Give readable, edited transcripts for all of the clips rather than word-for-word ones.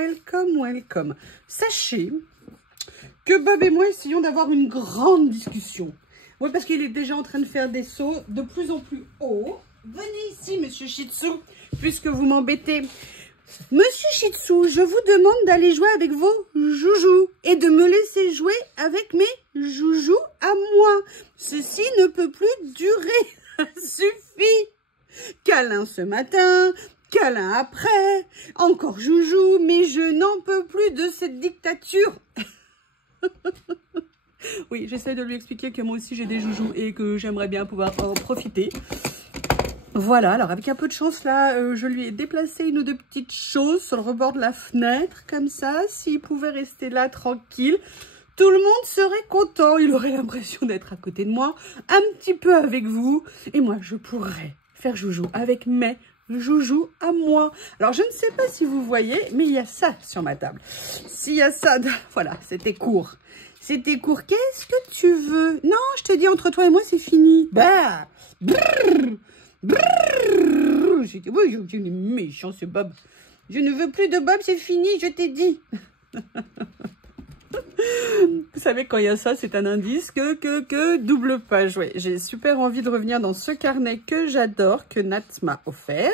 welcome, welcome. Sachez que Bob et moi essayons d'avoir une grande discussion. Oui, parce qu'il est déjà en train de faire des sauts de plus en plus haut. Venez ici, monsieur Shih Tzu, puisque vous m'embêtez. Monsieur Shih Tzu, je vous demande d'aller jouer avec vos joujoux et de me laisser jouer avec mes joujoux à moi. Ceci ne peut plus durer. Ça suffit. Câlin ce matin, câlin après, encore joujou, mais je n'en peux plus de cette dictature. Oui, j'essaie de lui expliquer que moi aussi j'ai des joujoux et que j'aimerais bien pouvoir en profiter. Voilà, alors avec un peu de chance là, je lui ai déplacé une ou deux petites choses sur le rebord de la fenêtre, comme ça, s'il pouvait rester là tranquille, tout le monde serait content, il aurait l'impression d'être à côté de moi, un petit peu avec vous, et moi je pourrais faire joujou avec mes joujoux à moi. Alors je ne sais pas si vous voyez, mais il y a ça sur ma table. S'il y a ça, voilà, c'était court. C'était court, qu'est-ce que tu veux? Non, je te dis, entre toi et moi, c'est fini. Bah, brrr. J'ai dit, oui, je suis méchant ce Bob. Je ne veux plus de Bob, c'est fini, je t'ai dit. Vous savez, quand il y a ça, c'est un indice que double page. Ouais, j'ai super envie de revenir dans ce carnet que j'adore, que Nat m'a offert.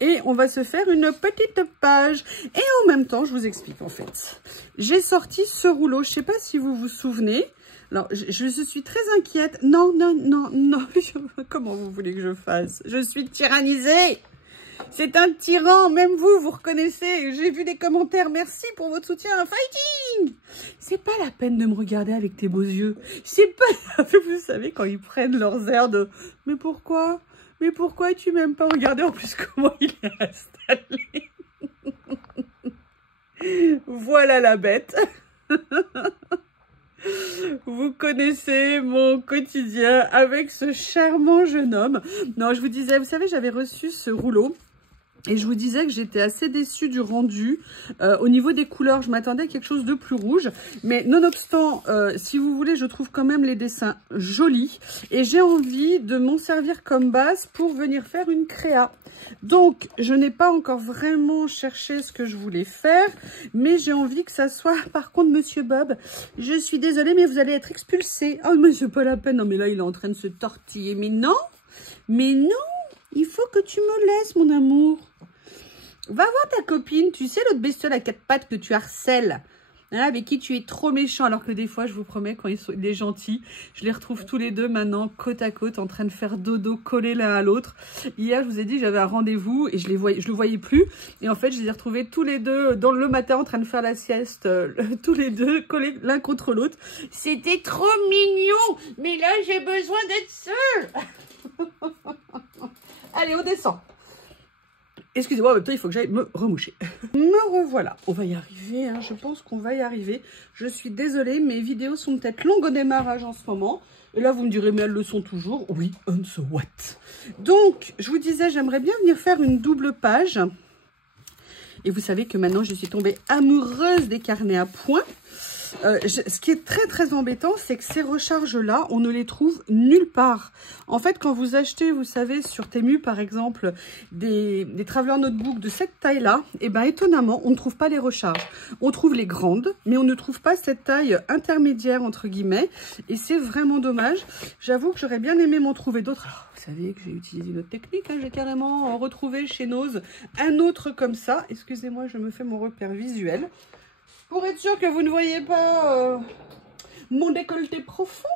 Et on va se faire une petite page. Et en même temps, je vous explique en fait. J'ai sorti ce rouleau, je ne sais pas si vous vous souvenez. Alors, je suis très inquiète. Non, non, non, non. Comment vous voulez que je fasse? Je suis tyrannisée. C'est un tyran. Même vous, vous reconnaissez. J'ai vu des commentaires. Merci pour votre soutien. Fighting! C'est pas la peine de me regarder avec tes beaux yeux. C'est pas... Vous savez, quand ils prennent leurs airs de... Mais pourquoi? Mais pourquoi tu m'aimes pas? Regardez en plus comment il est installé. Voilà la bête. Vous connaissez mon quotidien avec ce charmant jeune homme. Non, je vous disais, vous savez, j'avais reçu ce rouleau. Et je vous disais que j'étais assez déçue du rendu. Au niveau des couleurs, je m'attendais à quelque chose de plus rouge. Mais nonobstant, si vous voulez, je trouve quand même les dessins jolis. Et j'ai envie de m'en servir comme base pour venir faire une créa. Donc, je n'ai pas encore vraiment cherché ce que je voulais faire. Mais j'ai envie que ça soit... Par contre, monsieur Bob, je suis désolée, mais vous allez être expulsé. Oh, mais c'est pas la peine. Non, mais là, il est en train de se tortiller. Mais non, mais non. Il faut que tu me laisses, mon amour. Va voir ta copine. Tu sais, l'autre bestiole à quatre pattes que tu harcèles. Hein, avec qui tu es trop méchant. Alors que des fois, je vous promets, quand il est gentil, je les retrouve tous les deux maintenant, côte à côte, en train de faire dodo, collés l'un à l'autre. Hier, je vous ai dit, j'avais un rendez-vous et je le voyais plus. Et en fait, je les ai retrouvés tous les deux dans le matin en train de faire la sieste. Tous les deux collés l'un contre l'autre. C'était trop mignon. Mais là, j'ai besoin d'être seule. Allez, on descend. Excusez-moi, en même temps, il faut que j'aille me remoucher. Me revoilà. On va y arriver, hein, je pense qu'on va y arriver. Je suis désolée, mes vidéos sont peut-être longues au démarrage en ce moment. Et là, vous me direz, mais elles le sont toujours. Oui, and so what? Donc, je vous disais, j'aimerais bien venir faire une double page. Et vous savez que maintenant, je suis tombée amoureuse des carnets à points. Ce qui est très très embêtant, c'est que ces recharges-là, on ne les trouve nulle part. En fait, quand vous achetez, vous savez, sur Temu par exemple, des Traveler Notebook de cette taille-là, et ben étonnamment, on ne trouve pas les recharges. On trouve les grandes, mais on ne trouve pas cette taille intermédiaire, entre guillemets, et c'est vraiment dommage. J'avoue que j'aurais bien aimé m'en trouver d'autres. Alors, vous savez que j'ai utilisé une autre technique, hein, j'ai carrément retrouvé chez Nose un autre comme ça. Excusez-moi, je me fais mon repère visuel. Pour être sûr que vous ne voyez pas mon décolleté profond.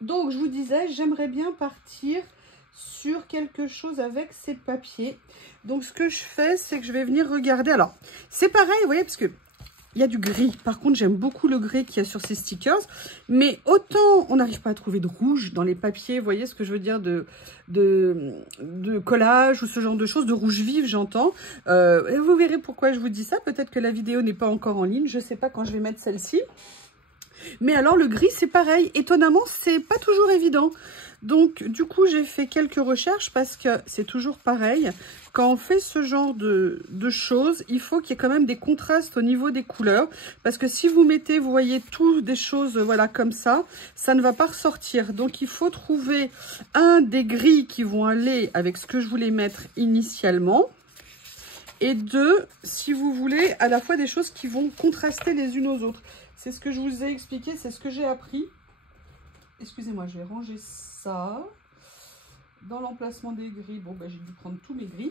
Donc, je vous disais, j'aimerais bien partir sur quelque chose avec ces papiers. Donc, ce que je fais, c'est que je vais venir regarder. Alors, c'est pareil, vous voyez, parce que il y a du gris. Par contre, j'aime beaucoup le gris qu'il y a sur ces stickers. Mais autant on n'arrive pas à trouver de rouge dans les papiers, vous voyez ce que je veux dire, de collage ou ce genre de choses, de rouge vif, j'entends. Vous verrez pourquoi je vous dis ça. Peut-être que la vidéo n'est pas encore en ligne. Je ne sais pas quand je vais mettre celle-ci. Mais alors, le gris, c'est pareil. Étonnamment, c'est pas toujours évident. Donc, du coup, j'ai fait quelques recherches parce que c'est toujours pareil. Quand on fait ce genre de choses, il faut qu'il y ait quand même des contrastes au niveau des couleurs. Parce que si vous mettez, vous voyez, tout des choses, voilà, comme ça ne va pas ressortir. Donc, il faut trouver un des gris qui vont aller avec ce que je voulais mettre initialement. Et 2, si vous voulez, à la fois des choses qui vont contraster les unes aux autres. C'est ce que je vous ai expliqué, c'est ce que j'ai appris. Excusez-moi, je vais ranger ça dans l'emplacement des gris. Bon, bah, j'ai dû prendre tous mes gris.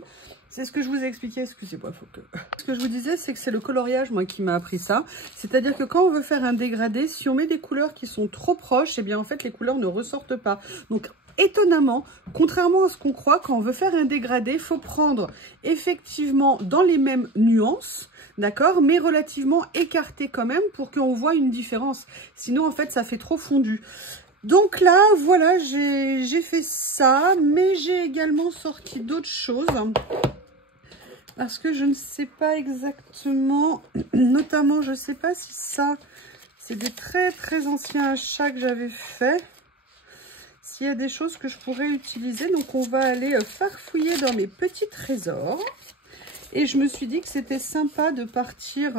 C'est ce que je vous ai expliqué. Excusez-moi, faut que... Ce que je vous disais, c'est que c'est le coloriage, moi, qui m'a appris ça. C'est-à-dire que quand on veut faire un dégradé, si on met des couleurs qui sont trop proches, eh bien, en fait, les couleurs ne ressortent pas. Donc, étonnamment, contrairement à ce qu'on croit, quand on veut faire un dégradé, il faut prendre effectivement dans les mêmes nuances, d'accord, mais relativement écarté quand même pour qu'on voit une différence. Sinon, en fait, ça fait trop fondu. Donc là, voilà, j'ai fait ça, mais j'ai également sorti d'autres choses. Parce que je ne sais pas exactement, notamment, je ne sais pas si ça, c'est des très très anciens achats que j'avais fait. S'il y a des choses que je pourrais utiliser, donc on va aller farfouiller dans mes petits trésors. Et je me suis dit que c'était sympa de partir...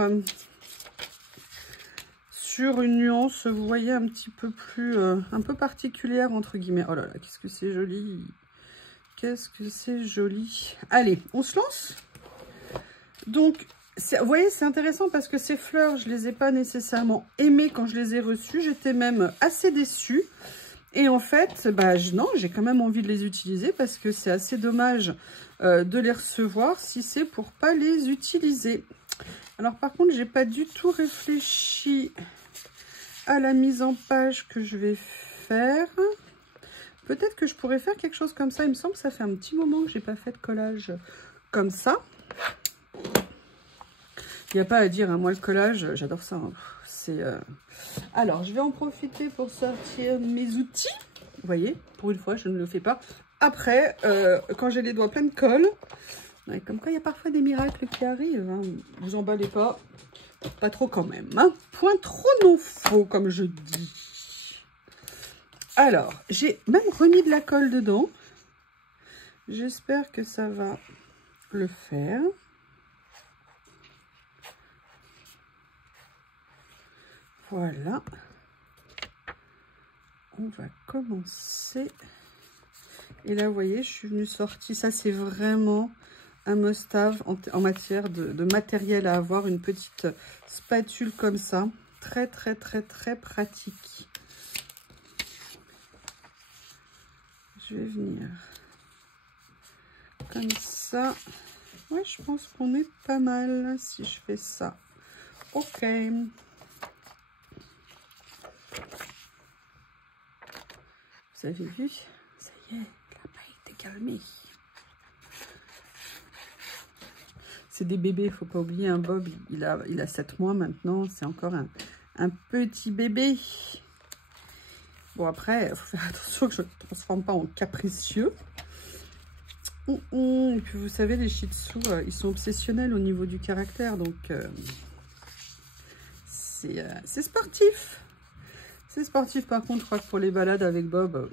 sur une nuance, vous voyez, un petit peu plus, un peu particulière, entre guillemets. Oh là là, qu'est-ce que c'est joli. Qu'est-ce que c'est joli. Allez, on se lance. Donc, vous voyez, c'est intéressant parce que ces fleurs, je ne les ai pas nécessairement aimées quand je les ai reçues. J'étais même assez déçue. Et en fait, bah, non, j'ai quand même envie de les utiliser parce que c'est assez dommage de les recevoir si c'est pour pas les utiliser. Alors, par contre, j'ai pas du tout réfléchi à la mise en page que je vais faire. Peut-être que je pourrais faire quelque chose comme ça. Il me semble que ça fait un petit moment que j'ai pas fait de collage comme ça. Il n'y a pas à dire, hein, moi le collage, j'adore ça. Hein. C'est Alors, je vais en profiter pour sortir mes outils. Vous voyez, pour une fois, je ne le fais pas. Après, quand j'ai les doigts pleins de colle, ouais, comme quoi il y a parfois des miracles qui arrivent. Hein. Vous emballez pas. Pas trop quand même. Hein. Point trop non faux, comme je dis. Alors, j'ai même remis de la colle dedans. J'espère que ça va le faire. Voilà. On va commencer. Et là, vous voyez, je suis venue sortir. Ça, c'est vraiment un must-have en matière de matériel à avoir. Une petite spatule comme ça. Très, très, très, très pratique. Je vais venir comme ça. Ouais, je pense qu'on est pas mal si je fais ça. Ok. Vous avez vu? Ça y est, la main est calmée. C'est des bébés, faut pas oublier. Un Bob, il a 7 mois maintenant. C'est encore un petit bébé. Bon, après, il faut faire attention que je ne me transforme pas en capricieux. Et puis, vous savez, les Shih Tzu, ils sont obsessionnels au niveau du caractère. Donc, c'est sportif. C'est sportif. Par contre, je crois que pour les balades avec Bob,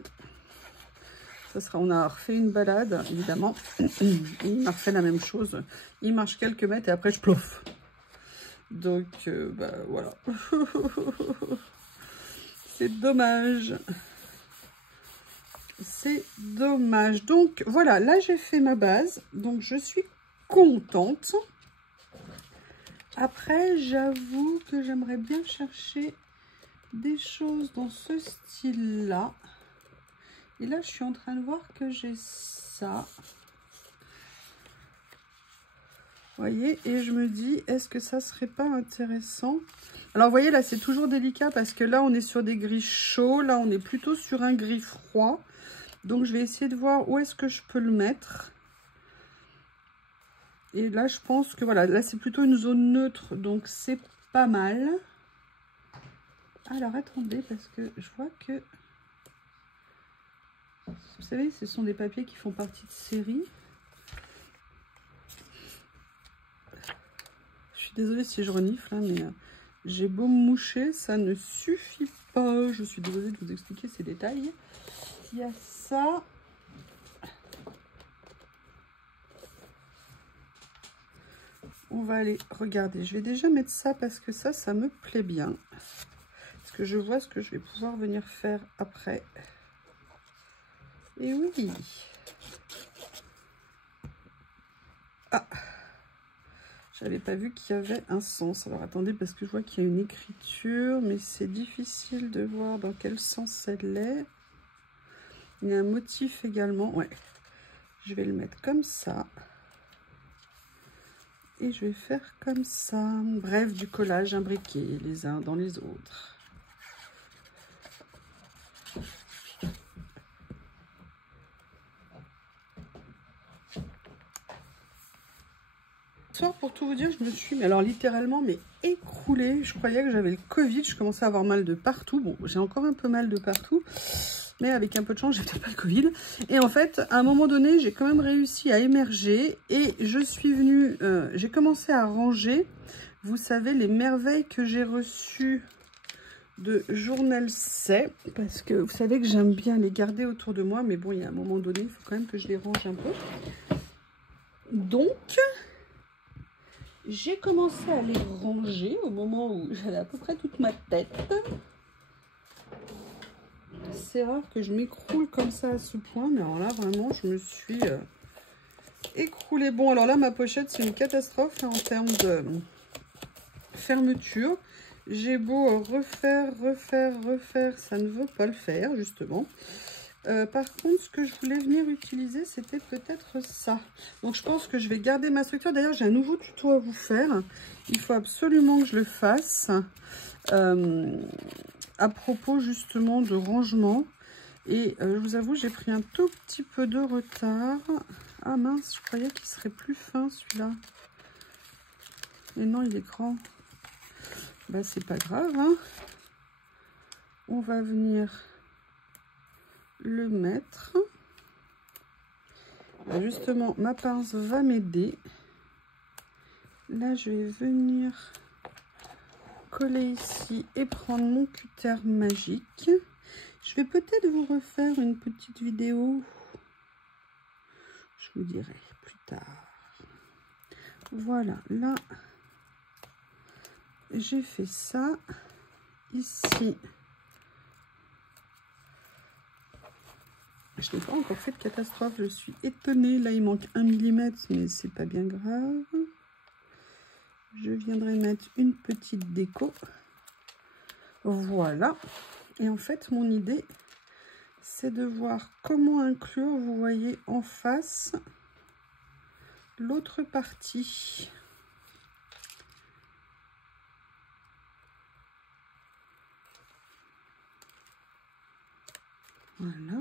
ça sera, on a refait une balade, évidemment. Il m'a refait la même chose. Il marche quelques mètres et après, je plouffe. Donc, bah, voilà. C'est dommage. C'est dommage. Donc, voilà. Là, j'ai fait ma base. Donc, je suis contente. Après, j'avoue que j'aimerais bien chercher des choses dans ce style-là. Et là, je suis en train de voir que j'ai ça. Vous voyez, et je me dis, est-ce que ça serait pas intéressant? Alors, vous voyez, là, c'est toujours délicat parce que là, on est sur des gris chauds. Là, on est plutôt sur un gris froid. Donc, je vais essayer de voir où est-ce que je peux le mettre. Et là, je pense que, voilà, là, c'est plutôt une zone neutre. Donc, c'est pas mal. Alors, attendez, parce que je vois que... Vous savez, ce sont des papiers qui font partie de série. Je suis désolée si je renifle, hein, mais j'ai beau me moucher, ça ne suffit pas. Je suis désolée de vous expliquer ces détails. Il y a ça. On va aller regarder. Je vais déjà mettre ça parce que ça me plaît bien. Parce que je vois ce que je vais pouvoir venir faire après. Et oui. Ah. J'avais pas vu qu'il y avait un sens. Alors attendez, parce que je vois qu'il y a une écriture, mais c'est difficile de voir dans quel sens elle est. Il y a un motif également. Ouais, je vais le mettre comme ça. Et je vais faire comme ça. Bref, du collage imbriqué les uns dans les autres. Pour tout vous dire, je me suis, mais alors littéralement, mais écroulée. Je croyais que j'avais le Covid. Je commençais à avoir mal de partout. Bon, j'ai encore un peu mal de partout, mais avec un peu de chance, j'ai peut-être pas le Covid. Et en fait, à un moment donné, j'ai quand même réussi à émerger et je suis venue, j'ai commencé à ranger. Vous savez, les merveilles que j'ai reçues de Journal C, parce que vous savez que j'aime bien les garder autour de moi, mais bon, il y a un moment donné, il faut quand même que je les range un peu. Donc, j'ai commencé à les ranger au moment où j'avais à peu près toute ma tête. C'est rare que je m'écroule comme ça à ce point, mais alors là, vraiment, je me suis écroulée. Bon, alors là, ma pochette, c'est une catastrophe hein, en termes de fermeture. J'ai beau refaire, ça ne veut pas le faire, justement. Par contre, ce que je voulais venir utiliser, c'était peut-être ça. Donc, je pense que je vais garder ma structure. D'ailleurs, j'ai un nouveau tuto à vous faire. Il faut absolument que je le fasse. À propos, justement, de rangement. Et je vous avoue, j'ai pris un tout petit peu de retard. Ah mince, je croyais qu'il serait plus fin, celui-là. Et non, il est grand. Bah, c'est pas grave, hein. On va venir le mettre. Là, justement, ma pince va m'aider. Là, je vais venir coller ici et prendre mon cutter magique. Je vais peut-être vous refaire une petite vidéo. Je vous dirai plus tard. Voilà, là, j'ai fait ça. Ici, je n'ai pas encore fait de catastrophe, je suis étonnée. Là, il manque 1 mm, mais c'est pas bien grave. Je viendrai mettre une petite déco. Voilà. Et en fait, mon idée, c'est de voir comment inclure, vous voyez, en face, l'autre partie. Voilà.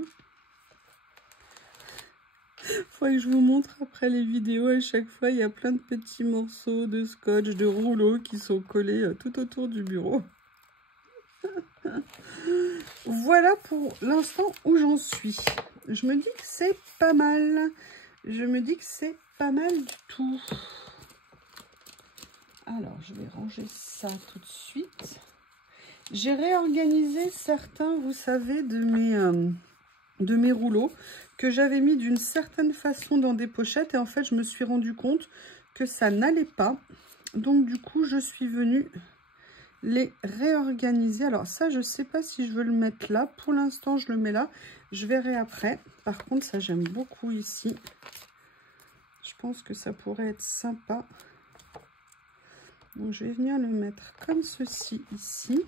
Faut que je vous montre après les vidéos. À chaque fois, il y a plein de petits morceaux de scotch, de rouleaux qui sont collés tout autour du bureau. Voilà pour l'instant où j'en suis. Je me dis que c'est pas mal. Je me dis que c'est pas mal du tout. Alors, je vais ranger ça tout de suite. J'ai réorganisé certains, vous savez, de mes rouleaux que j'avais mis d'une certaine façon dans des pochettes. Et en fait, je me suis rendu compte que ça n'allait pas. Donc, du coup, je suis venue les réorganiser. Alors ça, je sais pas si je veux le mettre là. Pour l'instant, je le mets là. Je verrai après. Par contre, ça, j'aime beaucoup ici. Je pense que ça pourrait être sympa. Donc, je vais venir le mettre comme ceci ici.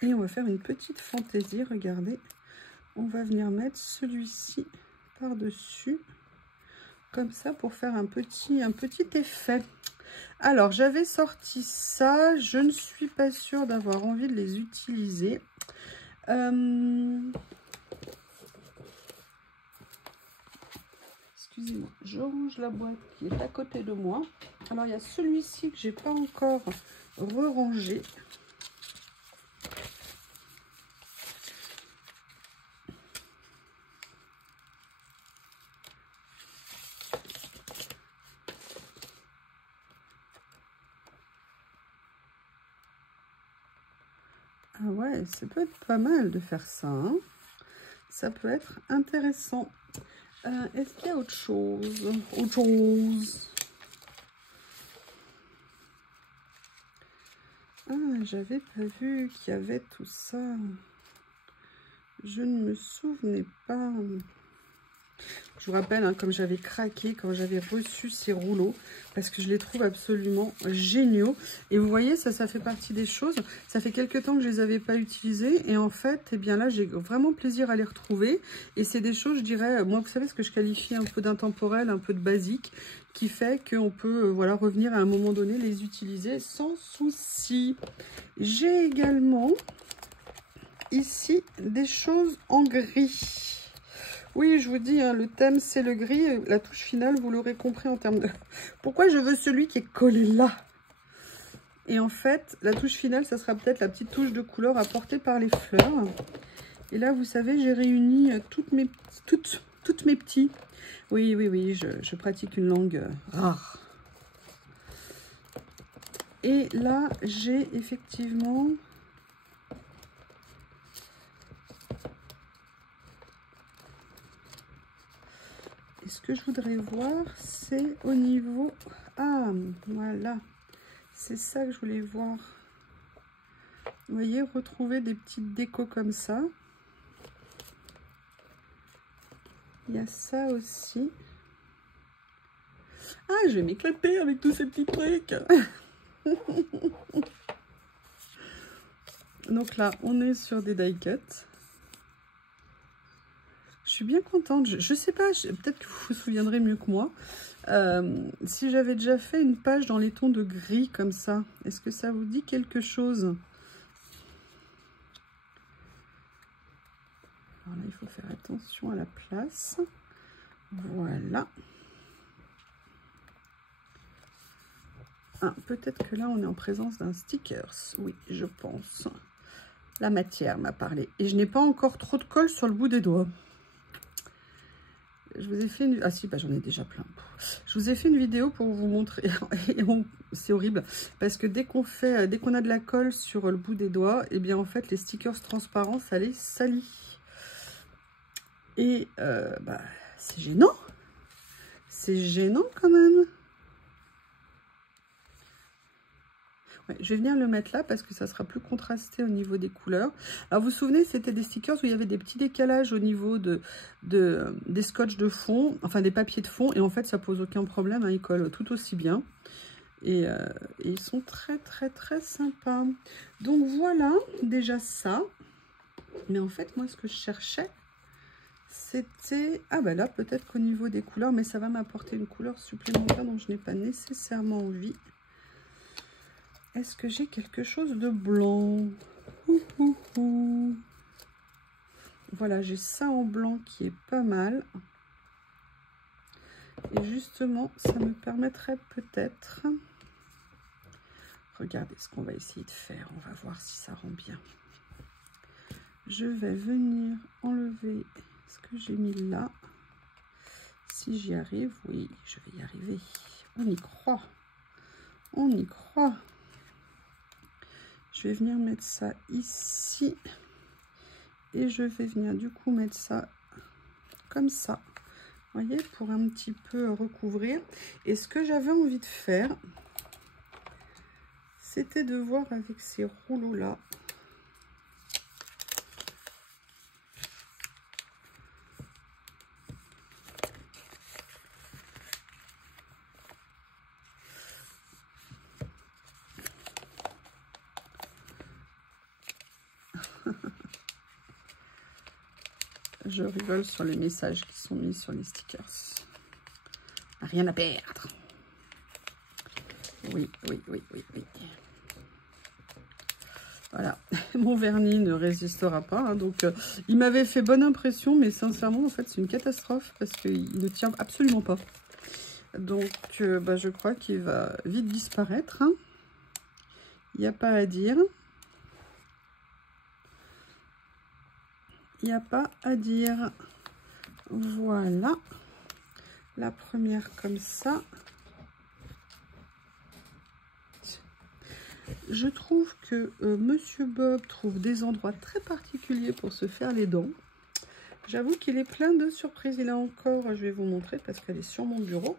Et on va faire une petite fantaisie. Regardez. On va venir mettre celui-ci par-dessus. Comme ça, pour faire un petit effet. Alors, j'avais sorti ça. Je ne suis pas sûre d'avoir envie de les utiliser. Excusez-moi, je range la boîte qui est à côté de moi. Alors, il y a celui-ci que j'ai pas encore re-rangé. Ah ouais, ça peut être pas mal de faire ça, hein. Ça peut être intéressant. Est-ce qu'il y a autre chose? Ah, j'avais pas vu qu'il y avait tout ça. Je ne me souvenais pas. Je vous rappelle, hein, comme j'avais craqué quand j'avais reçu ces rouleaux, parce que je les trouve absolument géniaux. Et vous voyez, ça fait partie des choses. Ça fait quelques temps que je les avais pas utilisés. Et en fait, eh bien là, j'ai vraiment plaisir à les retrouver. Et c'est des choses, je dirais, moi, vous savez, ce que je qualifie un peu d'intemporel, un peu de basique, qui fait qu'on peut voilà, revenir à un moment donné, les utiliser sans souci. J'ai également ici des choses en gris. Oui, je vous dis, hein, le thème, c'est le gris. La touche finale, vous l'aurez compris en termes de... Pourquoi je veux celui qui est collé là? Et en fait, la touche finale, ça sera peut-être la petite touche de couleur apportée par les fleurs. Et là, vous savez, j'ai réuni toutes mes petits... Oui, je pratique une langue rare. Et là, j'ai effectivement... Et ce que je voudrais voir, c'est au niveau... Ah, voilà. C'est ça que je voulais voir. Vous voyez, retrouver des petites décos comme ça. Il y a ça aussi. Ah, je vais m'éclater avec tous ces petits trucs. Donc là, on est sur des die cuts. Je suis bien contente. Je sais pas, peut-être que vous vous souviendrez mieux que moi. Si j'avais déjà fait une page dans les tons de gris comme ça, est-ce que ça vous dit quelque chose? Alors là, il faut faire attention à la place. Voilà. Ah, peut-être que là, on est en présence d'un stickers. Oui, je pense. La matière m'a parlé. Et je n'ai pas encore trop de colle sur le bout des doigts. Je vous ai fait une... Ah si, bah, j'en ai déjà plein. Je vous ai fait une vidéo pour vous montrer. C'est horrible. Parce que dès qu'on a de la colle sur le bout des doigts, et bien en fait, les stickers transparents, ça les salit. Et bah, c'est gênant. C'est gênant quand même. Ouais, je vais venir le mettre là parce que ça sera plus contrasté au niveau des couleurs. Alors vous vous souvenez, c'était des stickers où il y avait des petits décalages au niveau des scotch de fond, enfin des papiers de fond. Et en fait, ça pose aucun problème, hein, ils collent tout aussi bien. Et ils sont très sympas. Donc voilà, déjà ça. Mais en fait, moi, ce que je cherchais, c'était... Ah ben là, peut-être qu'au niveau des couleurs, mais ça va m'apporter une couleur supplémentaire dont je n'ai pas nécessairement envie. Est-ce que j'ai quelque chose de blanc? Voilà, j'ai ça en blanc qui est pas mal. Et justement, ça me permettrait peut-être... Regardez ce qu'on va essayer de faire. On va voir si ça rend bien. Je vais venir enlever ce que j'ai mis là. Si j'y arrive, oui, je vais y arriver. On y croit. On y croit. Je vais venir mettre ça ici. Et je vais venir du coup mettre ça comme ça. Vous voyez, pour un petit peu recouvrir. Et ce que j'avais envie de faire, c'était de voir avec ces rouleaux-là. Je rigole sur les messages qui sont mis sur les stickers. Rien à perdre. Oui. Voilà, mon vernis ne résistera pas. Hein, donc, il m'avait fait bonne impression, mais sincèrement, en fait, c'est une catastrophe parce qu'il ne tient absolument pas. Donc, bah, je crois qu'il va vite disparaître. Hein. Il n'y a pas à dire. Il n'y a pas à dire. Voilà. La première comme ça. Je trouve que Monsieur Bob trouve des endroits très particuliers pour se faire les dents. J'avoue qu'il est plein de surprises. Il a encore, je vais vous montrer parce qu'elle est sur mon bureau.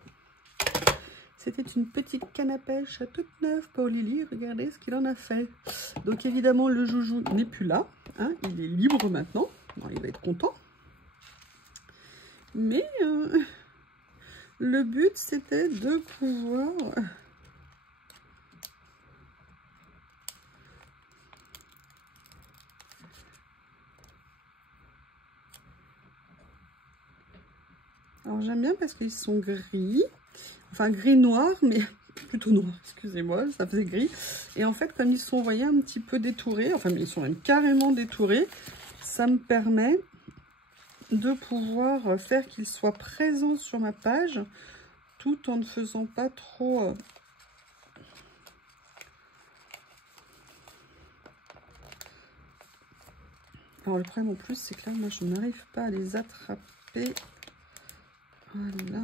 C'était une petite canne à pêche toute neuve pour Lily. Regardez ce qu'il en a fait. Donc évidemment, le joujou n'est plus là. Hein, il est libre maintenant. Bon, il va être content. Mais le but, c'était de pouvoir... Alors, j'aime bien parce qu'ils sont gris. Enfin, gris-noir, mais plutôt noir, excusez-moi, ça faisait gris. Et en fait, comme ils sont, vous voyez, un petit peu détourés, enfin, ils sont même carrément détourés, ça me permet de pouvoir faire qu'ils soient présents sur ma page, tout en ne faisant pas trop... Alors, le problème en plus, c'est que là, moi, je n'arrive pas à les attraper. Voilà.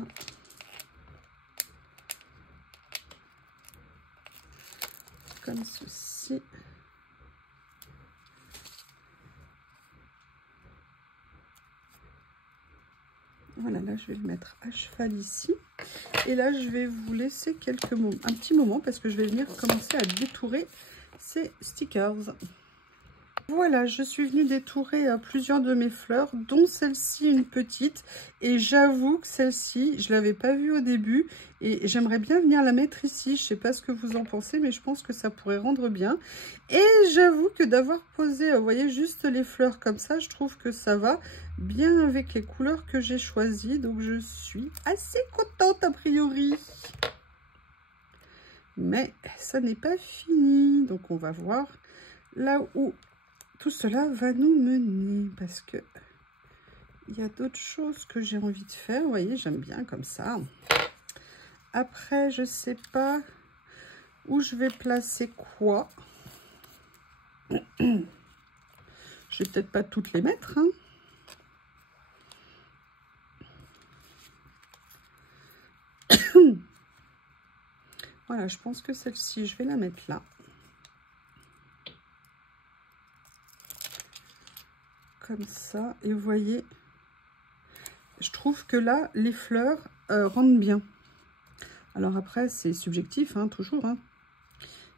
Comme ceci. Voilà, là, je vais le mettre à cheval ici. Et là, je vais vous laisser quelques moments, un petit moment, parce que je vais venir commencer à détourer ces stickers. Voilà, je suis venue détourer plusieurs de mes fleurs, dont celle-ci, une petite. Et j'avoue que celle-ci, je ne l'avais pas vue au début. Et j'aimerais bien venir la mettre ici. Je ne sais pas ce que vous en pensez, mais je pense que ça pourrait rendre bien. Et j'avoue que d'avoir posé, vous voyez, juste les fleurs comme ça, je trouve que ça va bien avec les couleurs que j'ai choisies. Donc, je suis assez contente a priori. Mais ça n'est pas fini. Donc, on va voir là où... tout cela va nous mener parce que il y a d'autres choses que j'ai envie de faire. Vous voyez, j'aime bien comme ça. Après, je sais pas où je vais placer quoi. Je vais peut-être pas toutes les mettre. Hein. Voilà, je pense que celle-ci, je vais la mettre là. Comme ça, et vous voyez, je trouve que là les fleurs rendent bien. Alors après c'est subjectif hein, toujours hein.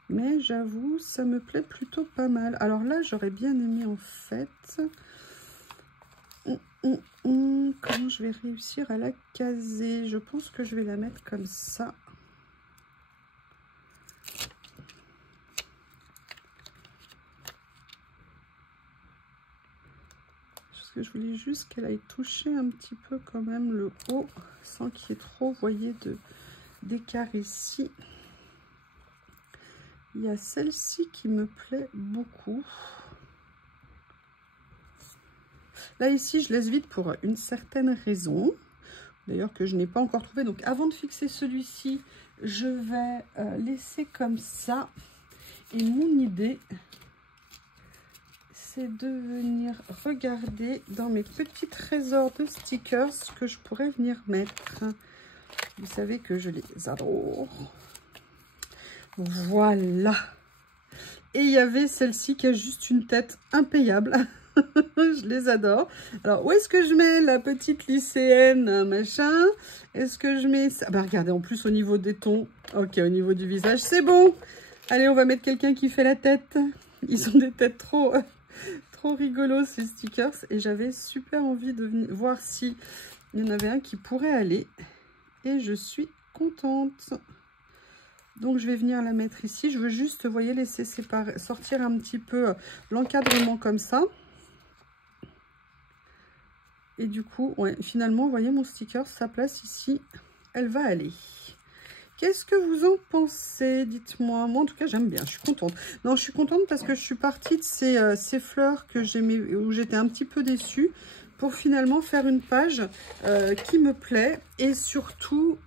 Mais j'avoue ça me plaît plutôt pas mal. Alors là j'aurais bien aimé en fait comment je vais réussir à la caser. Je pense que je vais la mettre comme ça. Que je voulais juste qu'elle aille toucher un petit peu quand même le haut sans qu'il y ait trop, vous voyez, d'écart ici. Il y a celle-ci qui me plaît beaucoup. Là ici je laisse vide pour une certaine raison, d'ailleurs que je n'ai pas encore trouvé. Donc avant de fixer celui-ci, je vais laisser comme ça. Et mon idée, c'est de venir regarder dans mes petits trésors de stickers ce que je pourrais venir mettre. Vous savez que je les adore. Voilà. Et il y avait celle-ci qui a juste une tête impayable. Je les adore. Alors, où est-ce que je mets la petite lycéenne, machin? Est-ce que je mets ça? Bah, regardez, en plus, au niveau des tons. Ok, au niveau du visage, c'est bon. Allez, on va mettre quelqu'un qui fait la tête. Ils ont des têtes trop rigolos, ces stickers. Et j'avais super envie de venir voir si il y en avait un qui pourrait aller. Et je suis contente. Donc, je vais venir la mettre ici. Je veux juste, vous voyez, laisser séparer, sortir un petit peu l'encadrement comme ça. Et du coup, ouais, finalement, vous voyez, mon sticker, sa place ici, elle va aller. Qu'est-ce que vous en pensez? Dites-moi. Moi, en tout cas, j'aime bien. Je suis contente. Non, je suis contente parce que je suis partie de ces fleurs que j'aimais, où j'étais un petit peu déçue, pour finalement faire une page qui me plaît. Et surtout...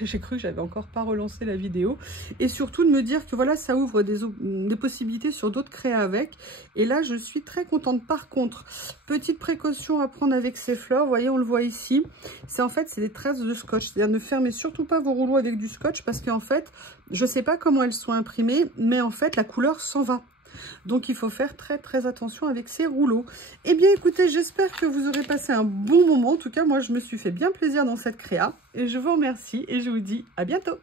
J'ai cru que j'avais encore pas relancé la vidéo. Et surtout de me dire que voilà, ça ouvre des possibilités sur d'autres créas avec. Et là, je suis très contente. Par contre, petite précaution à prendre avec ces fleurs. Vous voyez, on le voit ici. C'est en fait, c'est des traces de scotch. C'est-à-dire, ne fermez surtout pas vos rouleaux avec du scotch parce qu'en fait, je sais pas comment elles sont imprimées, mais en fait, la couleur s'en va. Donc, il faut faire très attention avec ces rouleaux. Eh bien, écoutez, j'espère que vous aurez passé un bon moment. En tout cas, moi, je me suis fait bien plaisir dans cette créa. Et je vous remercie et je vous dis à bientôt.